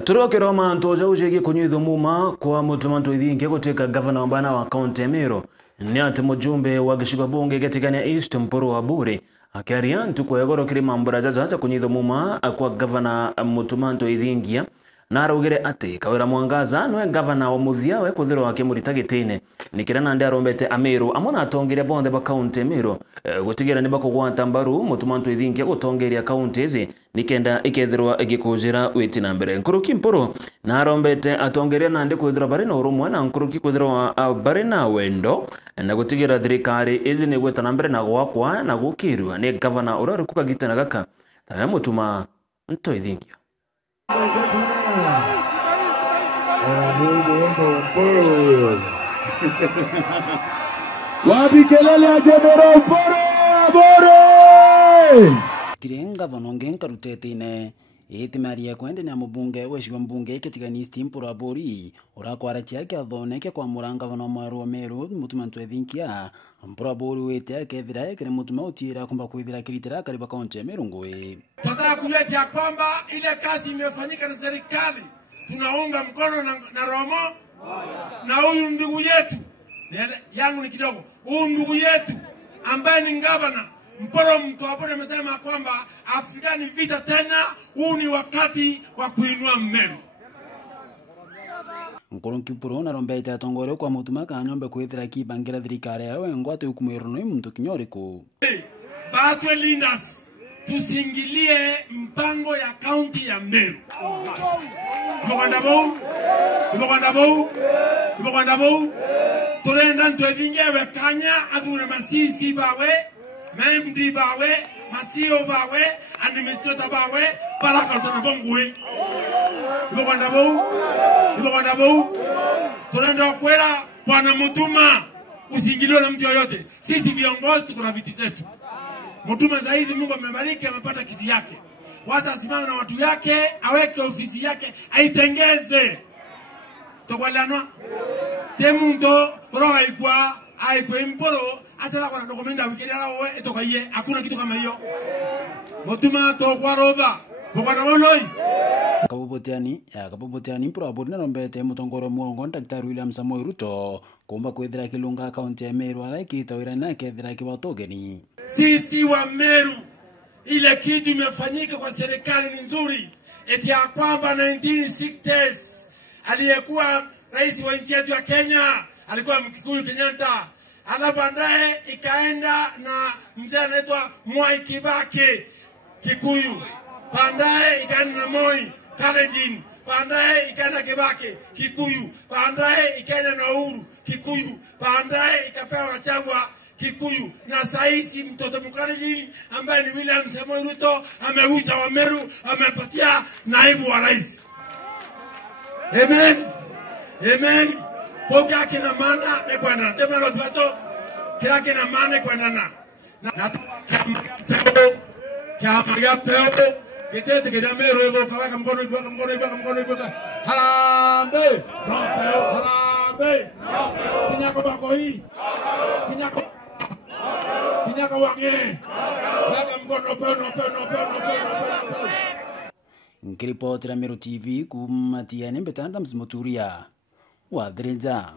Turoke Roma ntoja ujegi kunyitho muma kwa mutumanto ithingi guteka governor wambana wa county Meru ni ati mujumbe wa gishigo bunge getigania East Mpuru wa Buri akiaria ntuko yagoro kiri mambura jaja kunyitho muma kwa governor mutumanto ithingia na araugire ati Kawira Mwangaza nwe governor wa muthiawe kuthiro wake muritagitine nikirana ndi arombete Ameru amona atongire bonde ba county Meru gutigira ni bakugwanta mbaru mutumanto ithingia gutongeria county izi nikenda ikethirwa igikujira witi na mbere Nkuruki Mpuru na arombete atongeria na ndi kuthira bari na urumwe na Nkuruki kuthirwa bari na wendo na gutigira thirikari izi ni gweta na mbere na gwakwa na gukirwa ni governor urari kukagitana gaka ta mutuma nto ithingia Wapi kelele ya General Bore! Tirenga vanongenka rutetine itimaria kwende na mubunge weshwa mbunge ketigani East Mpuru wa Buri urakwara chiake athoneke kwa muranga vano mwaru wa Meru mutumanto ethinkia Mpuru wa Buri wete kethira ekere mutuma utira kumba kuithira kiritira kariba kaunti ya Meru ngwe. Tunataka kuleta kwamba ile kazi imefanyika na serikali tunaunga mkono na Romo na huyu ndugu yetu yangu ni kidogo huyu ndugu yetu ambaye ni gavana Mporo Mtwapore amesema kwamba Afrika vita tena, huu ni wakati wa kuinua Meru. Nkuruki Mpuru na rombete atongore kwa mutuma kanyombe kuithira kibangira thirikari yawe ngwate hukumwiro no muntu kinyoriko. Batwe leaders tusingilie mpango ya county ya Meru. Tumekwenda bou turenda ntwethingewe kanya athune masisi bawe memdi bawe masio bawe animesiota bawe baraka tana bongwe. Tumekwenda bou turenda kwela bwana mutuma usingiliwe na mtu yoyote. Sisi viongozi tuko na viti zetu. Mutuma za hizi Mungu amebariki amepata kiti yake. Waza asimame na watu yake, aweke ofisi yake, aitengeze. Tokwalanwa. Temundo roha ikwa aikwe Mpuru atala kwa dokumenta wikiri ala owe etokaye hakuna kitu kama hiyo. Mutuma tokwa rodha. Bokwana boloi. Kabubotiani Mpuru wa Buri na rombete mutongoro muongo Daktari William Samoei Ruto kumba kuithira kilunga kaunti ya Meru alaikita wira na kethira kibatogeni. Sisi wa Meru ile kitu imefanyika kwa serikali ni nzuri. Eti ya kwamba 1960s aliyekuwa rais wa nchi yetu ya Kenya alikuwa Mkikuyu Kenyatta. Ala baadaye ikaenda na mzee anaitwa Mwai Kibaki Kikuyu. Baadaye ikaenda na Moi Kalenjin. Baadaye ikaenda Kibaki Kikuyu. Baadaye ikaenda na Uhuru Kikuyu. Baadaye ikapewa Gachagua Kikuyu. Na saisi mtoto Mkalenjin ambaye ni William Samoei Ruto ameuza wa Meru amepatia naibu wa rais. Amen. Amen. Poka kina mana ne kwenda. Tema lo tbato kila kina mana kwenda na kama ya peo kitete kida Meru ego kawaka mkono ibaka harambe no peo harambe kinyako bako hii kinyako wange waka mkono peo Nkiripotira Meru TV kumatiane mbetanda msimuturia wa Drenza.